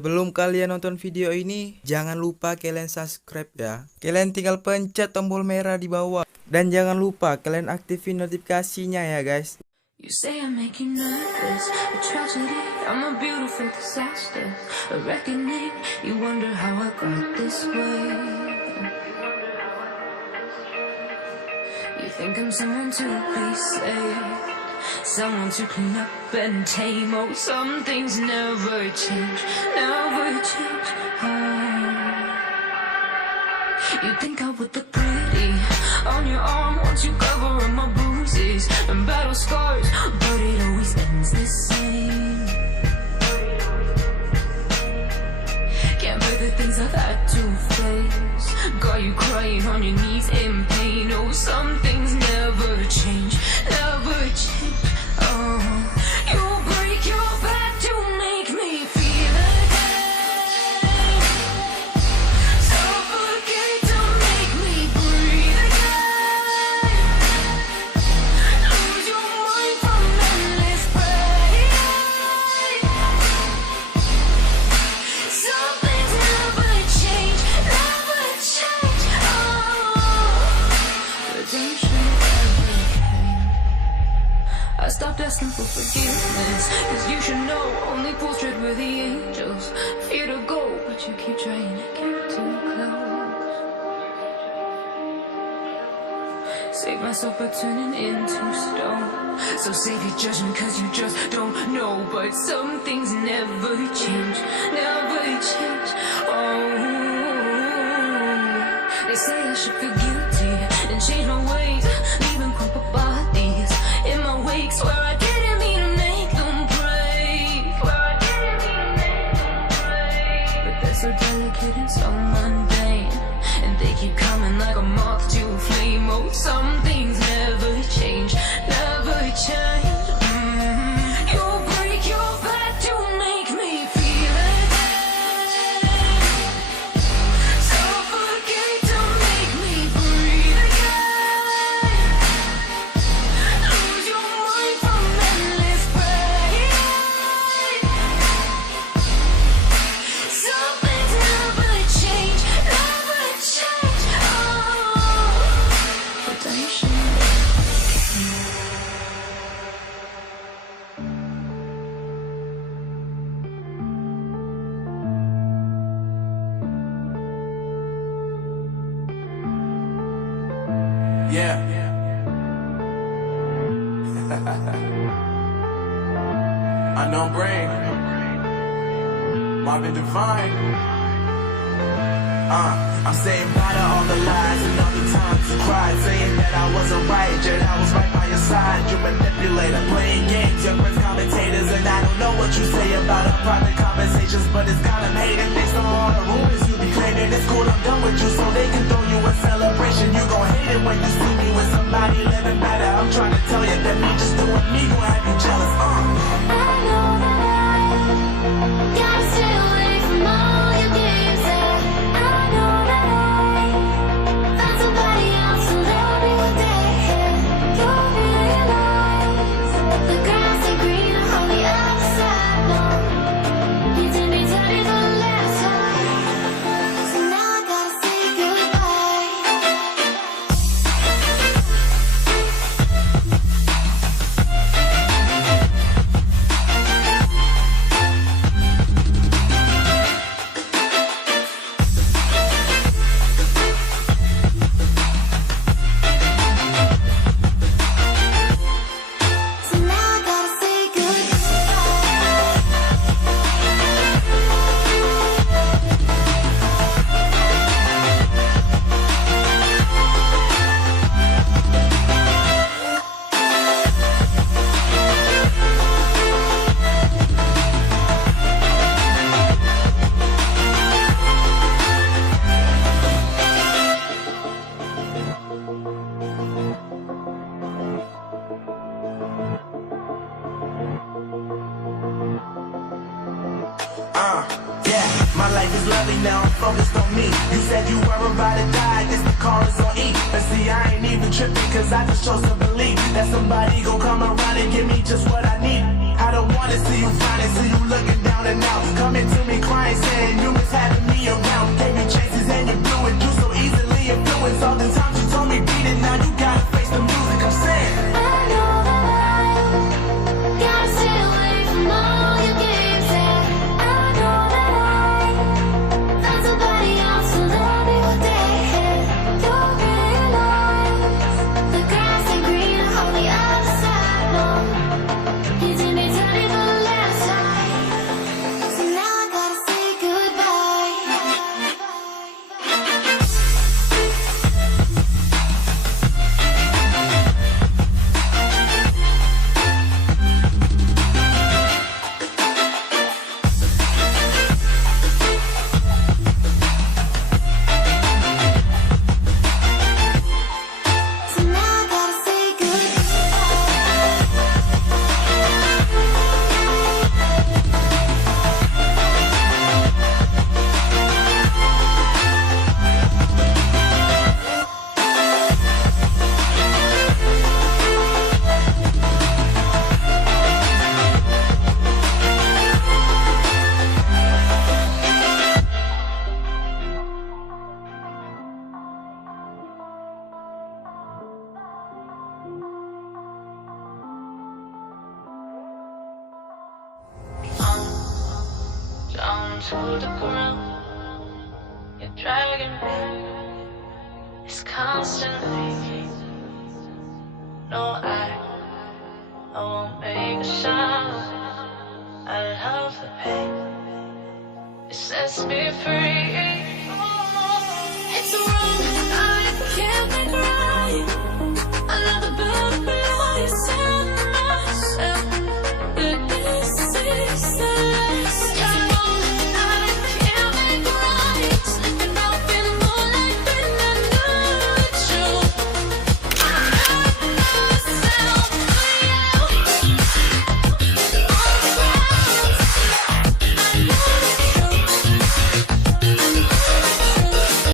Sebelum kalian nonton video ini, jangan lupa kalian subscribe ya. Kalian tinggal pencet tombol merah di bawah. Dan jangan lupa kalian aktifin notifikasinya ya guys. You say I make you nervous, a tragedy, I'm a beautiful disaster, a reckoning, you wonder how I got this way. You think I'm someone to be saved, someone to clean up and tame. Oh, some things never change, never change. Oh. You think I would look pretty on your arm once you cover up my bruises and battle scars, but it always ends the same. Can't bear the things I've had to face, got you crying on your knees in pain. Oh, some things never change, never change. Oh, you break your back to make me feel again, suffocate to make me breathe again, lose your mind from endless pain. Some things never change, never change. Oh, redemption never came. I stopped asking for forgiveness, cause you should know only fools tread where the angels fear to go, but you keep trying to get too close. Save myself by turning into stone, so save your judgment cause you just don't know. But some things never change, never change. Oh, they say I should feel guilty and change my ways, leaving crumpled bodies in my wake, where I didn't mean to make them break, where I didn't mean to make them break. But they're so delicate and so mundane, and they keep coming like a moth to a flame. Oh, some things never change, never change. You break your back to make me feel again, suffocate to make me breathe again, lose your mind from endless pain. Some things never change, never change. Oh, redemption. Yeah. Unknown brain. Marvin Divine. I'm saying bye to all the lies and all the times you cried, saying that I wasn't right, yet I was right by your side. You manipulator, playing games, your friends commentators, and I don't know what you say about our private conversations, but it's kind of hated based on all the rumors you be claiming. It's cool, I'm done with you, so they can throw you a celebration. You gon' hate it when you see me with somebody living better. I'm trying to tell you that me just doing me gon' have you jealous. I know that I gotta stay away from all your games. I know that I found somebody else who'll love me one day. You'll realize the grass ain't greener on the other side. No, you did me dirty for the last time, so now I gotta say goodbye. So now I gotta say goodbye. Yeah, my life is lovely now, I'm focused on me. You said you were about to die, guess the car is on E. But see, I ain't even tripping, cause I just chose to believe that somebody gon' come around and give me just what I need. I don't wanna see you finally, see you looking down and out. Coming to me crying, saying you miss having me around. Gave me chances and you blew it. You so easily influenced. All the times you told me beat it, now you gotta face the music. I'm saying I know that I gotta stay away from all your games. Yeah, I know that I found somebody else to love me one day. Don't realize the grass ain't green on the other side. No, you did me dirty for the last time, so now I gotta say goodbye. So now I gotta say Down to the ground, you're dragging me. It's constantly. No, I won't make a sound. I love the pain. It sets me free.